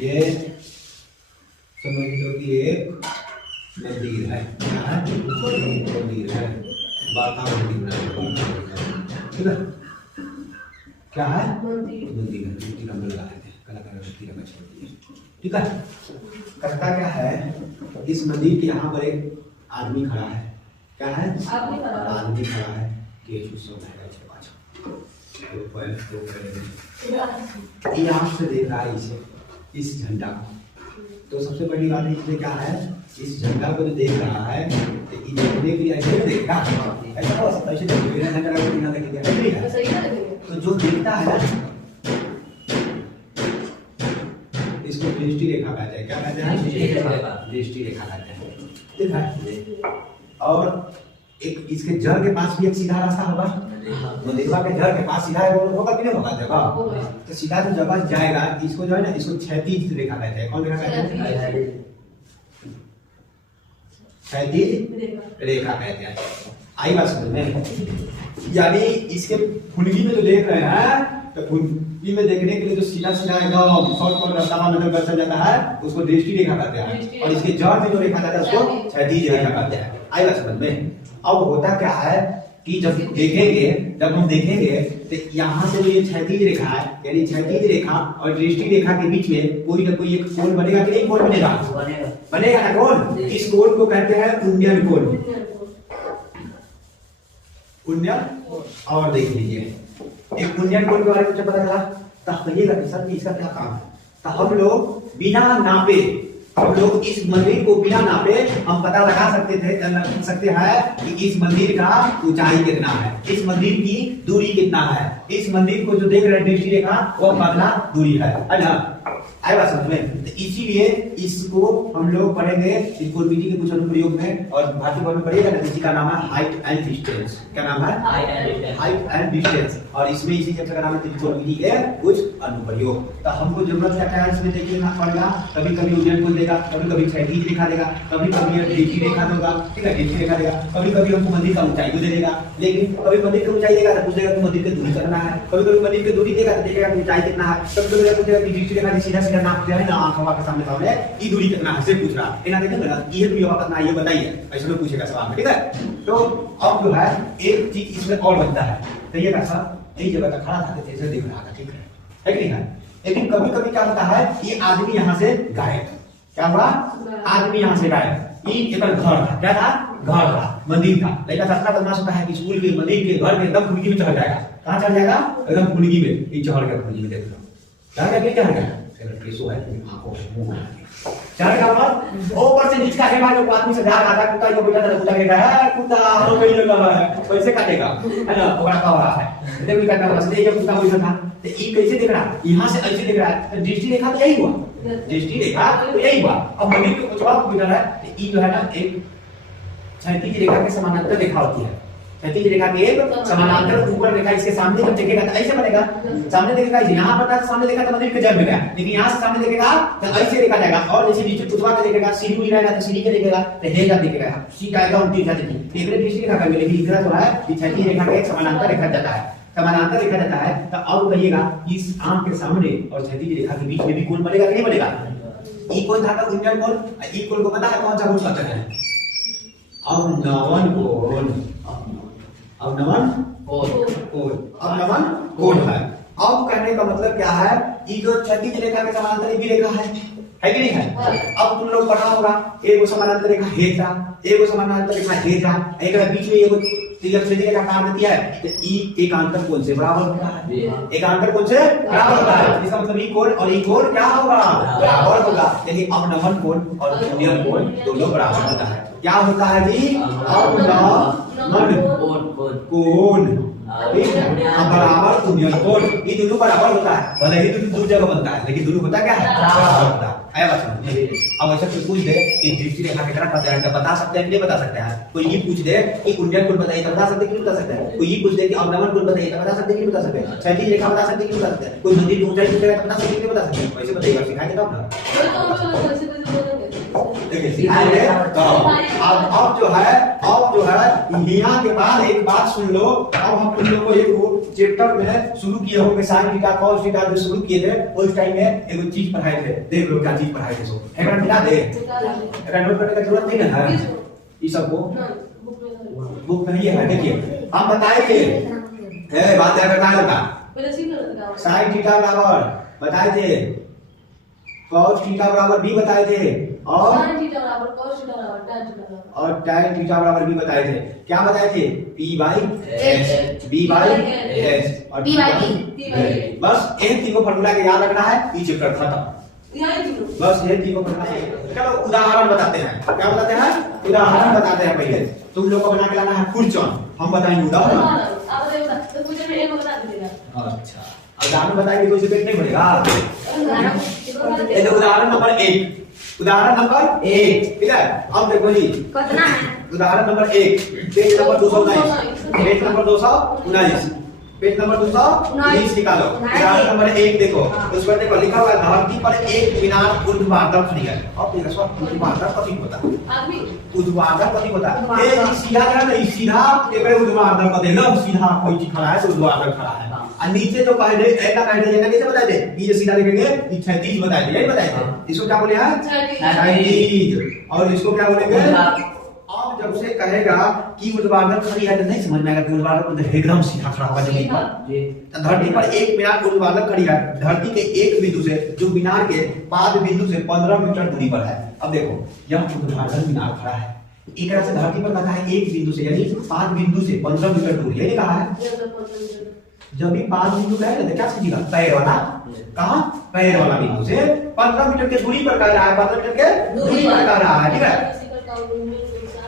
ये समझ लो कि एक मंदिर है। क्या है? मंदिर है, वातावरण ठीक है। क्या है? मंदिर है, मिट्टी का मंदिर है, कलाकार मिट्टी का मछली है। ठीक है। करता क्या है, इस मंदिर के यहाँ पर एक आदमी खड़ा है। क्या है? आदमी खड़ा है। यहाँ से देख रहा है इसे, इस झंडा को। तो सबसे बड़ी बात है इसमें क्या है, इस झंडा को जो देख रहा है तो देखने के लिए ऐसे देखेगा, ऐसा हो सकता है झंडा को बिना देखेगा। तो जो देखता है इसको दृष्टि रेखा कहते हैं। क्या कहते हैं? दृष्टि रेखा कहते हैं। ठीक है। और एक इसके जड़ के पास भी एक सीधा रास्ता होगा। मंदिरवा के जड़ के पास सीधा होगा कि नहीं होगा जगह? तो सीधा जो जगह जाएगा, इसको जो है ना, इसको क्षैतिज रेखा कहते हैं। कौन रेखा कहते हैं? क्षैतिज रेखा कहते हैं। आई बात समझ में? यानी इसके फुलगी में जो देख रहे हैं, तो फुलगी में देखने के लिए जो सीधा सीधा एकदम शॉर्ट रास्ता मतलब चल जाता है, उसको दृष्टि रेखा कहते हैं। और इसके जड़ में जो रेखा कहते हैं उसको क्षैतिज रेखा कहते हैं। आई बात समझ में? अब होता क्या है कि जब हम देखेंगे तो यहाँ से जो ये क्षैतिज रेखा है, यानी क्षैतिज रेखा और दृष्टि रेखा के बीच में कोई ना कोई एक कोण बनेगा कि नहीं? कोण बनेगा ना कोण? इस कोण को कहते हैं उन्नयन कोण। उन्नयन। और देख लीजिए, एक उन्नयन कोण के बारे में पता चला तो कहिएगा सर कि इसका क्या काम है। तो हम लोग बिना नापे, हम लोग इस मंदिर को बिना नापे हम पता लगा सकते हैं कि इस मंदिर का ऊंचाई कितना है, इस मंदिर की दूरी कितना है। इस मंदिर को जो देख रहे हैं दृष्टि रेखा, वो पतला दूरी है ना? आए बात समझ में? तो इसीलिए इसको हम लोग पढ़ेंगे त्रिकोणमिति के कुछ अनुप्रयोग में, और भारतीय में पढ़िएगा ना, जिसका नाम है हाइट एंड डिस्टेंस। क्या नाम है? Height and distance. और इसमें इसी चैप्टर का नाम है त्रिकोणमिति के कुछ अनुप्रयोग। तो हमको जरूरत क्या है इसमें देखिए पड़ेगा, कभी कभी उन्नयन कोण देगा, कभी कभी क्षैतिज रेखा देगा, कभी कभी दृष्टि रेखा देगा। ठीक है, दृष्टि रेखा देगा। कभी कभी हमको मंदिर का ऊंचाई दे देगा, लेकिन कभी मंदिर की ऊंचाई देगा तो पूछेगा कि मंदिर की दूरी करना है। कभी कभी मंदिर की दूरी देगा तो देखेगा कि ऊंचाई कितना है। कभी कभी पूछेगा कि दृष्टि रेखा सीधा सीधा नाप दिया है ना, आंखों के सामने सामने ये दूरी कितना है, सिर्फ पूछ रहा है। इना देखेंगे ना, ये दूरी कितना है ये बताइए, ऐसे में पूछेगा सवाल में। ठीक है। तो अब जो है एक चीज इसमें और बनता है, तो ये कैसा, यही जगह का खड़ा था जैसे देख रहा था। ठीक है कि नहीं है? लेकिन कभी कभी क्या होता है, ये आदमी यहाँ से गायब। क्या हुआ? आदमी यहाँ से गायब। ये घर था। क्या था? घर था, मंदिर था। लेकिन सस्ता बदमाश होता है कि स्कूल के मंदिर के घर के एकदम फुलगी में चढ़ जाएगा। कहाँ चढ़ जाएगा? एकदम फुलगी में। ये चढ़ गया फुलगी में, देख लो चढ़ गया। केसो है आंखों मुंह चढ़ गया ऊपर से नीचे काटे बाद जो आदमी से जा रहा था, कुत्ता को बेटा था, कुत्ता कहता है कुत्ता हरो कहीं लगा है, कैसे काटेगा है ना? ओकरा का रहा है देखो काटना रास्ते ये कुत्ता बैठा था। तो ये कैसे देख रहा है? यहाँ से ऐसे देख रहा है। तो दृष्टि रेखा तो यही हुआ, दृष्टि रेखा तो यही हुआ। अब मंदिर के कुछ बात बैठा है, तो ये जो है ना एक क्षैतिज रेखा के समानांतर रेखा होती है। क्षैतिज रेखा के एक समानांतर ऊपर रेखा इसके सामने जब देखेगा तो ऐसे बनेगा। सामने देखेगा यहाँ पर था, सामने देखा तो मंदिर के जड़ में गया, लेकिन यहाँ से सामने देखेगा तो ऐसे देखा जाएगा। और जैसे नीचे कुतवा के देखेगा, सीढ़ी उड़ी रहेगा तो सीढ़ी के देखेगा, तो हेजा देखेगा, सीट आएगा उल्टी दिशा देखिए। एक दृष्टि रेखा का, लेकिन इधर जो है क्षैतिज रेखा का एक समानांतर रेखा जाता है, समानांतर रेखा जाता है। तो अब कहिएगा इस आंख के सामने और क्षैतिज रेखा के बीच में भी कोण बनेगा कि नहीं बनेगा? ये कोण था उन्नयन कोण। ये कोण को पता है कौन सा कोण कहते हैं? अवनमन कोण। अवनमन कोण है। अब कहने का मतलब क्या है, ये जो क्षैतिज रेखा के समानांतर भी रेखा है कि नहीं है? अब तुम लोग पढ़ा होगा, एक समानांतर रेखा हेता, एक समानांतर रेखा हेता, एक बीच में ये क्षैतिज रेखा काट देती है, तो ई एकांतर कोण से बराबर होता है। एकांतर कोण से बराबर होता है। इसका मतलब ई कोण और ई कोण क्या होगा? बराबर होगा। लेकिन अवनमन कोण और उन्नयन कोण दोनों बराबर होता है। क्या होता है जी? अवनमन कोण बराबर उन्नयन कोण, ये दोनों बराबर होता है। भले ही दोनों दो जगह बनता है, लेकिन दोनों होता क्या है? बराबर होता है। आया बात समझ? अब ऐसा कोई पूछ दे कि दृष्टि रेखा कितना पता है, तो बता सकते हैं कि नहीं बता सकते हैं? कोई ये पूछ दे कि उन्नयन कोण बताइए तो बता सकते हैं कि नहीं बता सकते हैं? कोई ये पूछ दे कि अवनमन कोण बताइए तो बता सकते हैं कि नहीं बता सकते हैं? क्षैतिज रेखा बता सकते हैं कि नहीं बता सकते हैं? कोई मंदिर की ऊंचाई पूछेगा तो बता सकते हैं कि नहीं बता सकते हैं? वैसे बताइएगा, सिखाएंगे तब ना। देखिए सिखाएंगे तो अब जो है यहाँ के बाद एक बात सुन लो। अब हम तुम लोग को एक चैप्टर में शुरू किए होंगे साइन थीटा cos थीटा जो शुरू किए थे उस टाइम में एक चीज पढ़ाए थे। देख लो क्या चीज पढ़ाए थे। सो एक बार मिला दे, एक नोट करने का जरूरत नहीं है ये सब को बुक में ये है। देखिए हम बताएंगे ए बात क्या करता है लड़का। साइन थीटा बराबर बताए थे, cos थीटा बराबर b बताए थे और sin थीटा बराबर cos थीटा बराबर tan थीटा बराबर और tan थीटा बराबर b बताए थे। क्या बताए थे? p by h, b by h और p बाई t। बस एक तीनों फार्मूला के याद रखना है, ये चैप्टर खत्म। बस ये तीनों फार्मूला। चलो उदाहरण बताते हैं। क्या बताते हैं? उदाहरण बताते हैं। पहले तुम लोग को बना के लाना है फुलचॉन, हम बताएंगे उदाहरण। आप बताइए तो कुछ में एक बता दीजिएगा। अच्छा उदाहरण बताएंगे तो इसे पेट नहीं भरेगा। ये तो उदाहरण नंबर 1, उदाहरण नंबर 1 ठीक है। अब देखो जी कितना है उदाहरण number 1 page number 219, page number 219, page number 219 निकालो। उदाहरण नंबर 1 देखो, उस पर देखो लिखा हुआ है धरती पर एक मीनार ऊर्ध्वाधर खड़ी है। अब देखो सब ऊर्ध्वाधर कथी होता है? आदमी ऊर्ध्वाधर कथी होता है? ये सीधा है ना, सीधा एक ऊर्ध्वाधर का देखो, सीधा कोई चीज खड़ा है तो ऊर्ध्वाधर खड़ा है। और नीचे जो पहले ऐसा कहते हैं कैसे बताए थे? ये सीधा लिखेंगे ये क्षैतिज बताए थे, यही बताए थे। इसको क्या बोले हैं? क्षैतिज। और इसको क्या बोलेंगे? अब जब से कहेगा कि ऊर्ध्वाधर खड़ी है तो नहीं समझ में आएगा कि ऊर्ध्वाधर मतलब एकदम सीधा खड़ा होगा जमीन पर। धरती पर एक मीनार ऊर्ध्वाधर खड़ी है, धरती के एक बिंदु से जो मीनार के पाद बिंदु से 15 मीटर दूरी पर है। अब देखो यह ऊर्ध्वाधर मीनार खड़ा है, एक तरह से धरती पर लगा है एक बिंदु से, यानी पाद बिंदु से 15 मीटर दूरी, यही कहा है। जब भी पाद बिंदु कहेगा तो क्या समझिएगा? पैर वाला। कहां? पैर वाला बिंदु से 15 मीटर के दूरी पर कह रहा है, 15 मीटर के दूरी पर कह रहा है, ठीक है।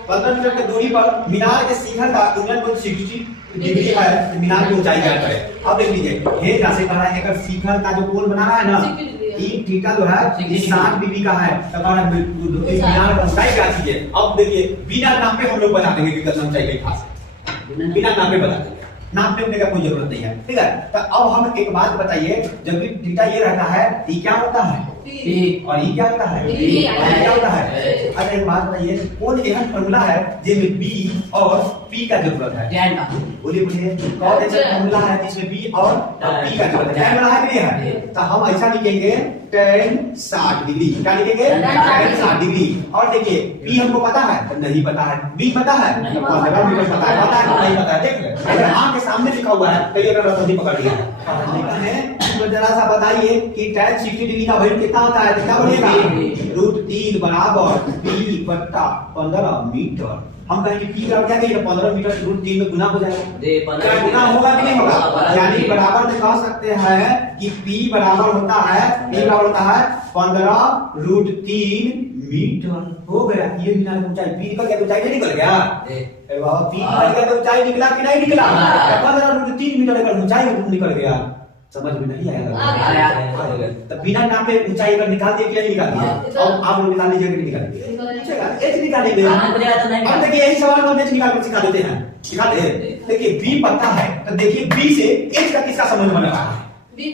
15 मीटर की दूरी पर मीनार के शिखर का उन्नयन 60 डिग्री है, मीनार की ऊंचाई क्या है? अब देख लीजिए हे जैसे कह रहा है अगर शिखर का जो कोण बना रहा है ना, ये थीटा जो है 60 डिग्री का है, तो हमारा मीनार का ऊंचाई क्या चीज है? अब देखिए बिना नाप पे हम लोग बता देंगे कि कितना ऊंचाई के पास है, बिना नाप पे बता देंगे, नापने का कोई जरूरत नहीं है, ठीक है। तो अब हम एक बात बताइए, जब भी थीटा ये रहता है ये क्या होता है? और ये क्या होता है? क्या होता है? अच्छा एक बात बताइए, कौन एक फार्मूला है जिसमें b और p का जरूरत है? बोलिए बोलिए कौन ऐसा फार्मूला है जिसमें b और p का जरूरत है? क्या बना है कि नहीं है? तो हम ऐसा लिखेंगे tan 60 डिग्री। क्या लिखेंगे? tan 60 degree. और देखिए p हमको पता है? नहीं पता है। b पता है? 15 मीटर पता है। पता है नहीं पता है? देख अगर आंख के सामने लिखा हुआ है तो ये अगर रसोई पकड़ लिया है तो जरा सा बताइए कि tan 60 डिग्री का वैल्यू कितना होता है? क्या बोलिएगा? √3 बराबर p बट्टा 15 मीटर। हम कहेंगे p का क्या कहेंगे? 15 मीटर √3 में गुना हो जाएगा। क्या गुना होगा कि नहीं होगा? यानी बराबर में कह सकते हैं कि p बराबर होता है, p बराबर होता है 15 √3 मीटर। हो गया। ये मीनार की ऊंचाई p निकल गया, तो ऊंचाई नहीं निकल गया? अरे बाबा p निकल गया तो ऊंचाई निकला कि नहीं निकला? 15 √3 मीटर का ऊंचाई निकल गया। समझ में नहीं आया? तो बिना नाप पे ऊंचाई अगर निकाल दिए क्या निकाल दिए? और आप लोग निकाल लीजिए कि निकालेंगे? एच निकालेंगे। अब देखिए यही सवाल हम एच निकाल कर सिखा देते हैं, सिखा दे। देखिए बी पता है तो देखिए बी से एच का किसका संबंध बन रहा है? बी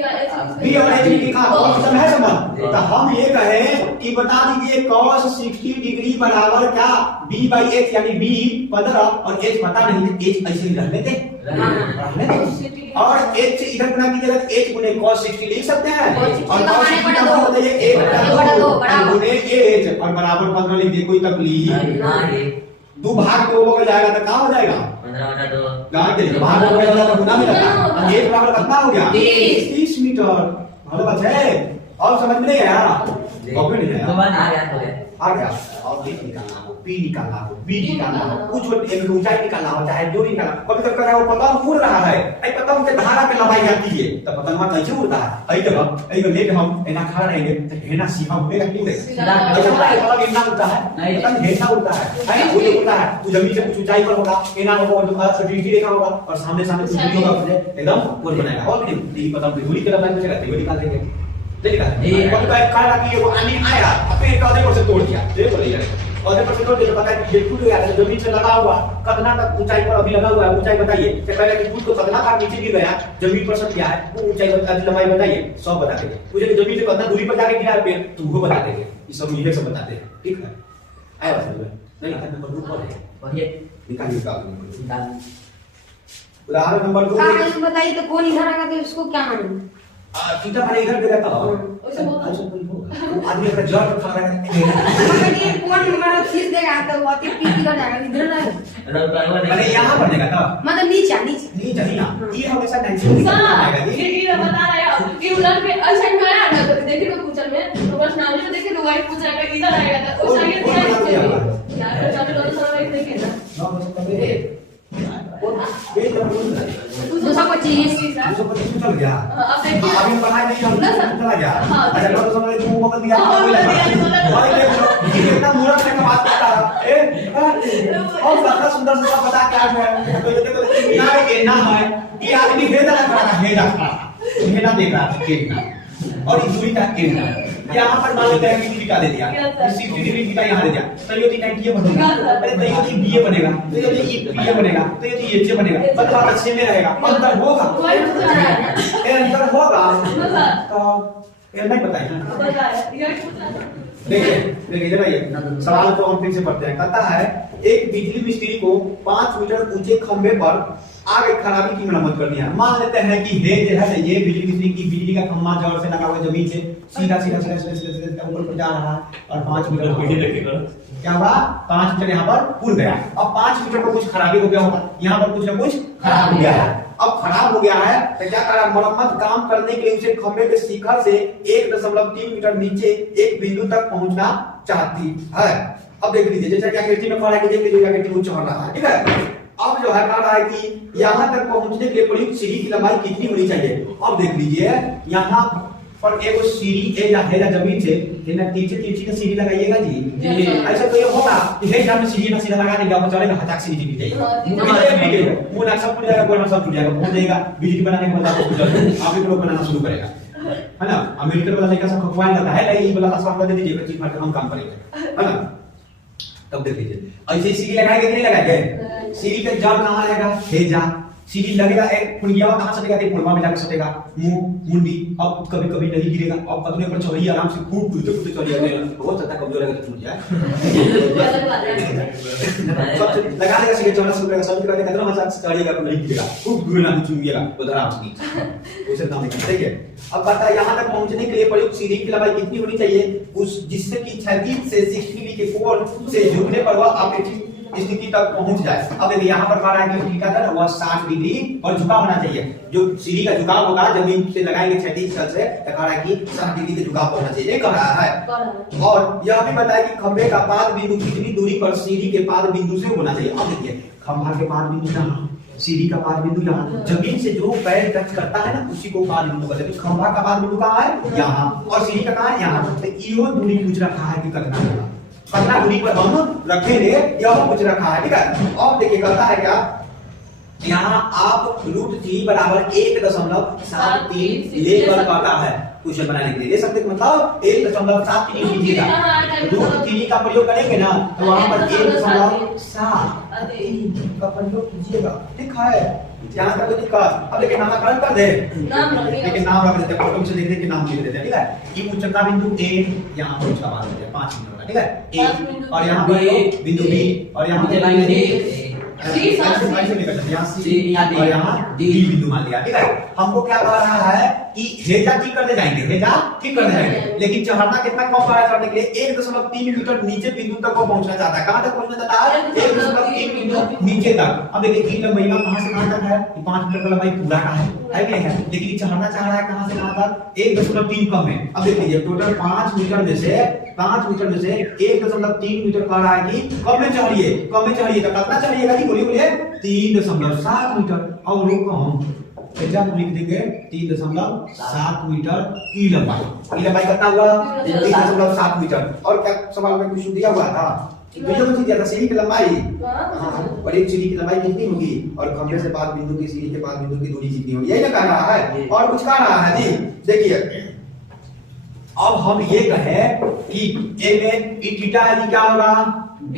और एच लिखा मतलब है संबंध। तो हम ये कहें कि बता दीजिए cos 60 डिग्री बराबर क्या? b बाई h, यानी b 15 और h पता नहीं, h ऐसे ही रहने दे, रहने दे। और h इधर गुना कीजिएगा तो h गुने cos 60 लिख सकते हैं। और cos 60 का मतलब होता है 1/2 गुने h और बराबर 15 लिख दिए, कोई तकलीफ नहीं। दो भाग दो हो जाएगा तो क्या हो जाएगा? 15/2 भाग हो जाएगा तो गुना में लगा। एक बराबर कितना हो गया? 30 मीटर। हमारे पास है। और समझ में नहीं आया? कॉपी नहीं आया? आ गया। और b निकालना हो, p निकालना हो, b निकालना हो, कुछ एक ऊंचाई निकालना हो, चाहे जो निकालना। कभी कभी कह रहा है पतंग उड़ रहा है, ऐ पतंग के धारा पे लंबाई जाती है, तो पतंग वहां कैसे उड़ता है? ऐ जब ऐ लेके हम एना खड़ा रहेंगे तो हेना सीधा उड़ेगा कि उड़ेगा? ऐसा पतंग हेना उड़ता है, पतंग हेना उड़ता है, वो उड़ता है, वो जमीन से कुछ ऊंचाई पर होगा, एना होगा तो सर्टिफिकेट देखा होगा और सामने सामने कुछ नहीं होगा, अपने एकदम गोल बनाएगा। और नहीं पतंग की धुरी के लंबाई में रहती है, वो निकाल देंगे। देखा कभी कभी काला की वो आनी आया अपने पौधे पर से तोड़ दिया, ये बोलिए पौधे पर से तोड़ दिया, पता है ये टूट गया, जमीन से लगा हुआ कितना तक ऊंचाई पर अभी लगा हुआ है, ऊंचाई बताइए। तो पहले कि टूट को कितना बार नीचे गिर गया, जमीन पर से क्या है वो ऊंचाई लंबाई बताइए, सब बता देंगे। मुझे जमीन से कितना दूरी पर जाके गिरा पेड़ तो वो बता देंगे। ये सब मुझे सब बताते हैं, ठीक है? आया समझ में? नहीं नंबर 2 पर है, निकालिए निकाल उदाहरण नंबर 2 आप बताइए तो कौन इधर आएगा तो इसको क्या मानेंगे? थीटा मैंने इधर पे रहता हूं वैसे बोलता वो आदमी अपना जड़ पर खड़ा है मतलब ये कौन हमारा चीज देगा तो वो अति पीछे हो जाएगा इधर ना मैंने यहां बनेगा था मतलब नीचे नीचे नहीं चाहिए ना ये हमेशा नेचुरली आएगा सर जी ये बता रहा है कि उधर पे अच्छा में आया ना तो देखिए तो पूछल में तो बस नाम में देखिए तो वाइट पूछ रहा है इधर आएगा तो उस आगे से यार चलो तो सर एक देखिए ना दूसरा को चाहिए चल गया अब देखिए अभी पढ़ाई नहीं हम चला गया अच्छा लो तो समझ तू बकल दिया भाई देख कितना मूर्ख से बात करता है और कितना सुंदर सुंदर बता क्या है तो ये देखो यार ये ना है ये आदमी हेडा खड़ा हेडा देख रहा है केना और इस दूरी का केना यहाँ पर मान लेते हैं कि थीटा दे दिया इसी डिग्री थीटा यहाँ दे दिया तो ये 90 ये बनेगा अरे तो ये बीए बनेगा तो ये बीए बनेगा तो ये एच बनेगा मतलब अच्छे में रहेगा अंतर होगा ये अंतर होगा तो ये नहीं पता है देखिए जरा ये सवाल को हम फिर से पढ़ते हैं कहता है एक बिजली मिस्त्री को 5 मीटर ऊंचे खंभे पर आग एक खराबी की मरम्मत करनी है। मान लेते हैं कि हे जो है ये बिजली मिस्त्री की बिजली का खंभा जड़ से लगा हुआ जमीन से सीधा सीधा सीधा सीधा ऊपर जा रहा है और 5 मीटर क्या हुआ 5 मीटर यहाँ पर पुल गया। अब 5 मीटर पर कुछ खराबी हो गया होगा, यहाँ पर कुछ ना कुछ खराब हो गया है। अब खराब हो गया है तो क्या करा, मरम्मत काम करने के लिए उसे खंभे के शिखर से 1.3 मीटर नीचे एक बिंदु तक पहुंचना चाहती है। अब देख लीजिए जैसे क्या आकृति में खड़ा है, देख लीजिए आकृति ऊंचा हो रहा है, ठीक है। अब जो है कह रहा है कि यहाँ तक पहुंचने के लिए प्रयुक्त सीढ़ी की लंबाई कितनी होनी चाहिए। अब देख लीजिए यहाँ पर एक सीढ़ी है जमीन से तिरछी का सीढ़ी लगाइएगा जी। ऐसा तो ये होगा कि हे जब सीढ़ी ना सीधा लगा देंगे आप चलेगा हटाक सीढ़ी गिर जाएगी, मुंह नाक सब फूट जाएगा, गोल सब फूट जाएगा, फूट जाएगा। बिजली बनाने के बाद आप भी लोग बनाना शुरू करेगा, है ना। अमेरिकन वाला लड़का सब खपवाएं जाता है, नहीं ये वाला पासवर्ड दे दीजिए, चीज भर के हम काम करेंगे, है ना। तब देख लीजिए ऐसे सीढ़ी लगाएंगे कि नहीं लगाएंगे। सीढ़ी का जड़ कहाँ रहेगा, हे जा सीढ़ी लगेगा एक पुलिया कहां सटेगा, एक पुलवा में जाकर सटेगा, मुंह मुंडी। अब कभी कभी नहीं गिरेगा, अब अपने ऊपर चढ़िए आराम से खूब कूदते कूदते चढ़िए, बहुत ज्यादा कमजोर है तो टूट जाए लगा देगा सीढ़ी चढ़ना शुरू करेगा, सब करके कितना मजा से चढ़िएगा तो नहीं गिरेगा, खूब गिरना कुछ गिरेगा उधर आराम से नीचे उसे काम नहीं ठीक है। अब पता है यहां तक पहुंचने के लिए प्रयुक्त सीढ़ी की लंबाई कितनी होनी चाहिए, उस जिससे कि 36 से 60 डिग्री के कोण से झुकने पर वह अपेक्षित स्थिति तक पहुंच जाए। अब देखिए यहाँ पर कह रहा है कि थीटा का वह 60 डिग्री और झुकाव होना चाहिए। जो सीढ़ी का झुकाव होगा जमीन से लगाएंगे 36 तल से, तो कह रहा है कि 60 डिग्री का झुकाव होना चाहिए, ये कह रहा है। और यह भी बताया कि खंभे का पाद बिंदु कितनी दूरी पर सीढ़ी के पाद बिंदु से होना चाहिए। अब देखिए खंभा के पाद बिंदु यहाँ, सीढ़ी का पाद बिंदु यहाँ, जमीन से जो पैर टच करता है ना उसी को पाद बिंदु कहते हैं। खंभा का पाद बिंदु कहाँ है, यहाँ, और सीढ़ी का कहाँ है, यहाँ। तो यो दूरी पूछ रखा है कि कितना दूरी पर हम रखेंगे, यह कुछ रखा है, ठीक है। और देखिए कहता है क्या, यहाँ आप √3 बराबर 1.73 लेकर कहता है क्वेश्चन बनाने के लिए, ले सकते मतलब 1.73 लीजिएगा, √3 का प्रयोग करेंगे ना तो वहां पर 1.7 का प्रयोग कीजिएगा, ठीक है। यहाँ तक कोई दिक्कत। अब देखिए नामकरण कर दे, लेकिन नाम रख देते हैं, फोटो से देख देख के नाम लिख देते हैं, ठीक है। ये उच्चता बिंदु A यहाँ पर उसका बात होता है 5 मीटर, ठीक है। A और यहाँ पर बिंदु B और यहाँ पे लाइन D और यहाँ D बिंदु मान लिया, ठीक है। हमको क्या कह रहा है कि हेजा ठीक करने जाएंगे, हेजा ठीक करने जाएंगे, लेकिन चढ़ना कितना कम पड़ा करने के लिए 1.3 मीटर नीचे बिंदु तक वो पहुंचना चाहता है। कहां तक पहुंचना चाहता है, 1.3 मीटर नीचे तक। अब देखिए की लंबाई कहां से कहां तक है, 5 मीटर का लंबाई पूरा का है कि नहीं है, लेकिन चढ़ना चाह रहा है कहां से कहां तक, 1.3 कम है। अब देख लीजिए टोटल 5 मीटर में से 1.3 मीटर कह रहा है कि कम में चढ़िए, कम में चढ़िए तो कितना चढ़िएगा जी, बोलिए बोलिए 3.7 मीटर। और लोग कम एग्जाम लिख देंगे 3.7 मीटर की लंबाई कितना हुआ 3.7 मीटर। और क्या सवाल में कुछ दिया हुआ था, वीडियो में दिया था सीढ़ी की लंबाई, हां, और एक सीढ़ी की लंबाई कितनी होगी और खंभे से पाद बिंदु की सीढ़ी के पाद बिंदु की दूरी कितनी होगी, यही ना कह रहा है। और कुछ कह रहा है जी, देखिए अब हम ये कहें कि ए में ई थीटा है, क्या होगा B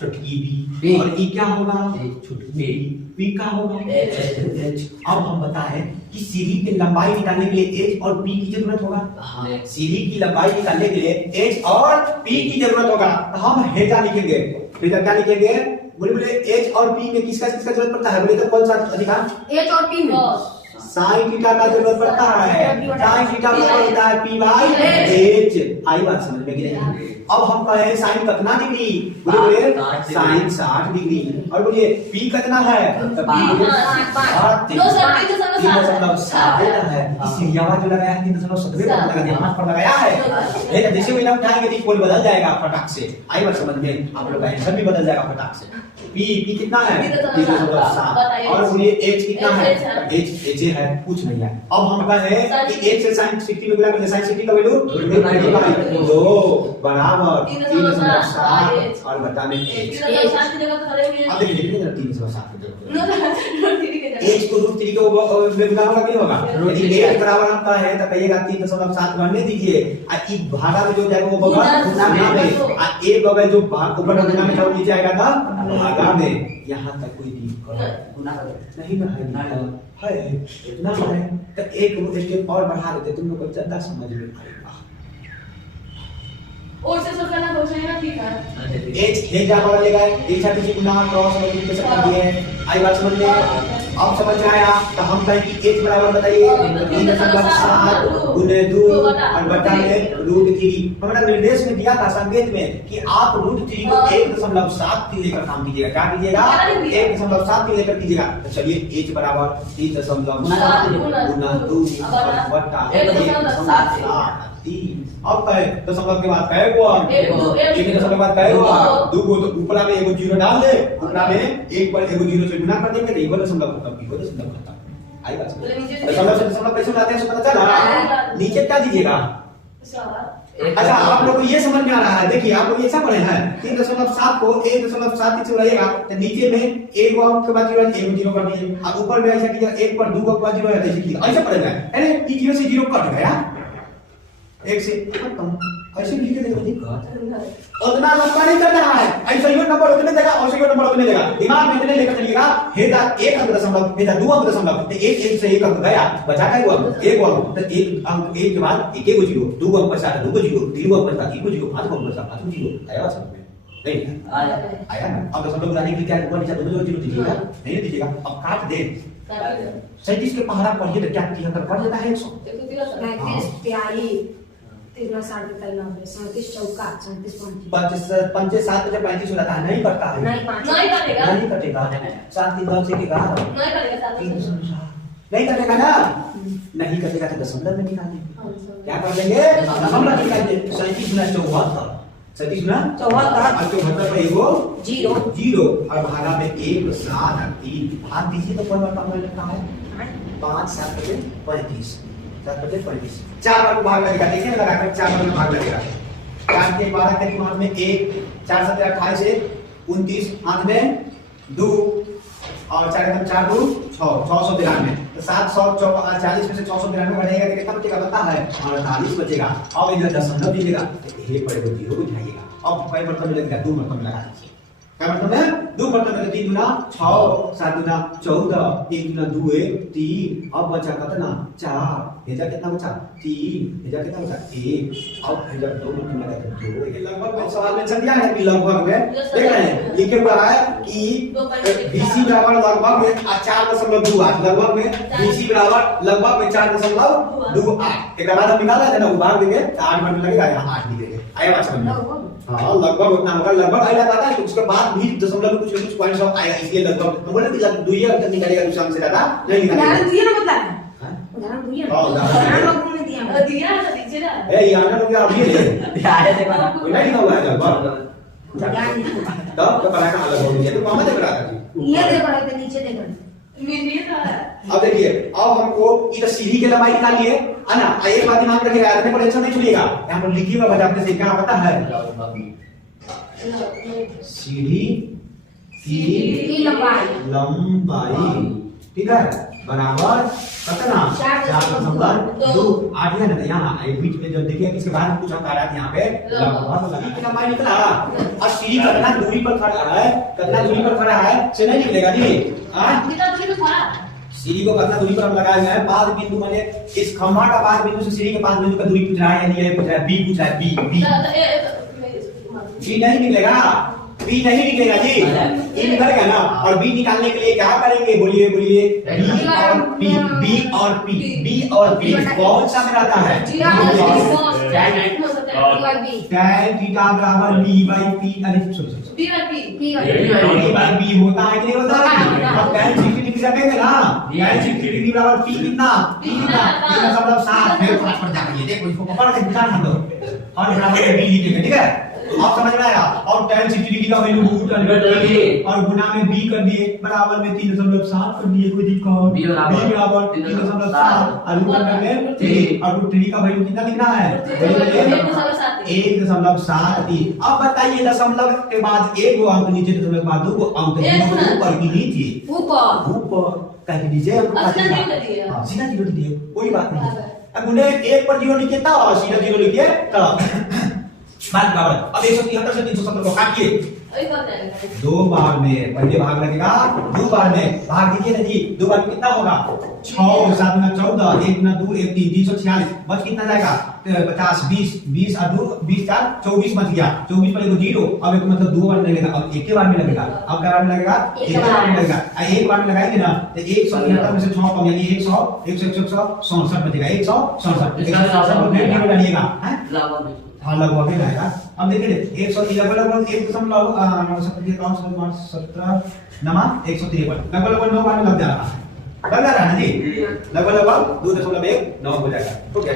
छोटकी b, और ई क्या होगा छोटकी p का होगा h। अब हम बताएं कि सीढ़ी की लंबाई निकालने के लिए h और p की जरूरत होगा। सीढ़ी की लंबाई निकालने के लिए h और p की जरूरत होगा, तो हम हेजा लिखेंगे। हेजा क्या लिखेंगे, बोले बोले एच और पी में किसका किसका जरूरत पड़ता है? बोले तो कौन सा अधिकार? एच और पी में साइन थीटा का जरूरत पड़ता है। साइन थीटा का होता है पी बाई एच। आई बात समझ में गई? अब हम कहे साइन कितना डिग्री? बोले साइन 60 डिग्री। और बोलिए पी कितना है? 3.7 है। इसलिए आवाज जो लगाया है 3.7 पर लगा दिया, हाथ पर लगाया है। जैसे ही हम उठाएंगे तो कोड बदल जाएगा फटाक से। आई बात समझ में? आप लोग का आंसर भी बदल जाएगा फटाक से। पी कितना है? 3.7। और बोलिए एच कितना है? एच है, कुछ नहीं है। अब हम कहे कि एच से sin 60 में गुणा करके sin 60 का वैल्यू 2 बराबर 3.7 और बता में एच। अब देखिए 3.7 की जगह एच को रूट 3 के में गुणा होगा क्या होगा? यदि एच बराबर हम कहे तो कहिएगा 3.7 बनने दीजिए। आ ई भागा में जो जाएगा वो बगल गुणा में, आ ए बगल जो ऊपर गुणा में जाओ नीचे आएगा ना भागा में। यहाँ तक कोई गुणा नहीं ना है इतना है तो एक स्टेप और बढ़ा देते, तुम लोग को ज्यादा समझ में आएगा। और से सब करना हो जाएगा, ठीक है। एच हे जा बगल लेगा, एक साथ किसी गुना क्रॉस मल्टीप्लिकेशन कर दिए। आई बात समझ में? अब समझ में आया तो हम कहें कि एच बराबर बताइए 3.7 गुने 2 और बटा में √3। हमारा निर्देश में दिया था संकेत में कि आप √3 को 1.7 की लेकर काम कीजिएगा। क्या कीजिएगा? 1.7 की लेकर कीजिएगा। तो चलिए एच बराबर 3.7 गुना 2 और बटा 1.7। अब कहे दशमलव के बाद कहे वो एक दशमलव के बाद कहे वो 2 को तो ऊपर में एगो जीरो डाल दे, ऊपर में एक पर एगो जीरो से गुना कर देंगे तो एगो दशमलव खत्म, एगो दशमलव खत्म। आई बात समझ? दशमलव से दशमलव कैसे बनाते हैं सो पता चला? नीचे क्या दीजिएगा? अच्छा आप लोग को ये समझ में आ रहा है? देखिए आप लोग ऐसा पढ़े हैं 3.7 को 1.7 से उड़ाइएगा तो नीचे में एक के बाद जीरो एक जीरो कर दिए, और ऊपर में ऐसा कीजिएगा 1 पर 2 के बाद जीरो है ऐसे कीजिए। ऐसा पढ़ेगा अरे ई जीरो से जीरो कट गया, एक से खत्म। ऐसे लिख के देखो दिक्कत उतना लंबा नहीं कर रहा है। ऐसे ही नंबर उतने देगा और ऐसे ही नंबर उतने देगा। दिमाग में इतने लेकर चलिएगा हेदा 1 अंक दशमलव हेदा 2 अंक दशमलव तो 1 से 1 अंक गया, बचा का 1 अंक तो 1 अंक 1 के बाद 1 को जीरो, 2 अंक बचा 2 को जीरो, 3 अंक बचा 3 को जीरो, 5 अंक बचा 5 को जीरो। आया समझ में? नहीं आया ना? अब दशमलव बनाने के लिए क्या ऊपर नीचे दोनों जीरो दीजिएगा, नहीं दीजिएगा। अब काट दे 37 के पहाड़ा पढ़िए तो क्या 73 कर देता है 100 पंचे 7 से 35 हो जाता है, नहीं करता है, नहीं कटेगा 7 3 10 के बाद नहीं कटेगा ना, नहीं कटेगा तो दशमलव में निकाल देंगे। क्या कर देंगे? दशमलव निकाल देंगे। 37 गुना 74 37 गुना 74 और 74 पे एगो जीरो और भागा में 1 7 और 3 भाग दीजिए तो कोई मतलब नहीं लिखता है 5 7 35 7 35 4 बार भाग लगेगा। देखिए ना लगाकर 4 बार भाग लगेगा। 4 के 12 के हाथ में 1 4 7 28 से 29 हाथ में 2 और 4 के 4 2 6 692 तो 740 में से 692 बढ़ेगा तो कितना बचेगा पता है? 48 बचेगा। अब इधर दशमलव दीजिएगा तो ये पड़ेगा जीरो उठाइएगा। अब कई मरतबे लगेगा 2 मरतबे लगा दीजिए। क्या मतलब है? 2 मरतबे तो 3 गुना 6 7 गुना 14 1 गुना 2 1 3 अब बचा कितना 4 हेजा कितना बचा 3 हेजा कितना बचा 1 अब हेजा 2 मरतबे लगा तो 2 ये लगभग सवाल में चल दिया है कि लगभग में देख रहे हैं लिखे हुआ है कि BC बराबर लगभग में 4.28 लगभग में BC बराबर लगभग में 4.28 एक बाद हम निकाला है ना वो भाग देंगे 8 मिनट लगेगा यहाँ 8 लिखेंगे। आया बात समझ में? हाँ लगभग उतना होगा, लगभग आएगा आता है उसके बाद भी दशमलव में कुछ पॉइंट्स ऑफ आएगा, इसलिए लगभग हम बोले कि दुई अंक निकालेगा दूसरा से ज्यादा नहीं निकालेगा। उदाहरण दुई ना मतलब उदाहरण दुई है। उदाहरण लोगों ने दिया ना दीजिए ना ए यहाँ लोग अभी ले आया देखो कोई नहीं हुआ है लगभग तब तो पढ़ाई का अलग हो गया तो मामा देख रहा था ये देख रहा है नीचे देख रहा है। अब देखिए अब हमको इधर सीढ़ी की लंबाई निकालिए है ना। एक बात दिमाग रखिएगा इतने पर टेंशन नहीं छुड़िएगा, यहाँ पर लिखिएगा बजाते से क्या पता है सीढ़ी की लंबाई ठीक है बराबर कितना 4.2 8 है ना। यहाँ बीच में जब देखिए इसके बाद कुछ हम आ रहा है यहाँ पे लगभग की लंबाई निकला और सीढ़ी कितना दूरी पर खड़ा है कितना दूरी पर खड़ा है से नहीं निकलेगा जी। सीढ़ी को कितना दूरी पर हम लगाए हुए हैं पाद बिंदु माने इस खंभा का पाद बिंदु से सीढ़ी के पाद बिंदु का दूरी पूछ रहा है यानी ये पूछ रहा है बी पूछ रहा है बी नहीं निकलेगा बी नहीं निकलेगा जी, ई निकलेगा ना। और बी निकालने के लिए क्या करेंगे, बोलिए बोलिए। बी और पी, बी और पी, बी और पी कौन सा में रहता है? tan थीटा बराबर b बाई p, अरे B by P a by b होता है कि नहीं होता है? अब tan 60 डिग्री रखेंगे ना, tan 60 डिग्री बराबर p कितना? p कितना? ये मतलब 7 फिर 5 पर जाके ये देखो, इसको पकड़ के निकाल हम लोग और बराबर b लिखेंगे, ठीक है? आप समझ में आया? और tan 60 डिग्री का वैल्यू रूट अंडर और गुना में b कर दिए, बराबर में 3.7 कर दिए, कोई दिक्कत? b बराबर 3.7 और रूट अंडर में 3 और रूट 3 का वैल्यू कितना लिखना है? 1.73। अब बताइए दशमलव के बाद एक गो अंक नीचे, दशमलव के बाद दो गो अंक ऊपर की नीचे ऊपर कह के दीजिए, हां सीधा जीरो दीजिए, कोई बात नहीं। अब उन्हें एक पर जीरो लिखिए तब सीधा जीरो लिखिए तब बात बराबर। अब 173 से 370 को काटिए दो बार में, पहले भाग लगेगा, दो बार में भाग दीजिए ना जी। दो बार में कितना होगा? 6 7 गुना 14, 1 गुना 2 1 3 346 बच कितना जाएगा? 50 20 20 और 2 20 4 24 बच गया। 24 पर एक जीरो, अब एक मतलब दो बार में लगेगा, अब एक ही बार में लगेगा। अब क्या बार में लगेगा? एक बार में लगेगा। एक बार में लगाएंगे ना तो 173 में से 6 कम यानी 100 167 बचेगा, 167 167 डालिएगा हैं, हाँ लगवा के आएगा। अब देखिए 111 लगभग 1.17 लगभग 9 बार में लग जा रहा है, लग जा रहा है ना जी, लगभग 2.1 9 हो जाएगा। तो क्या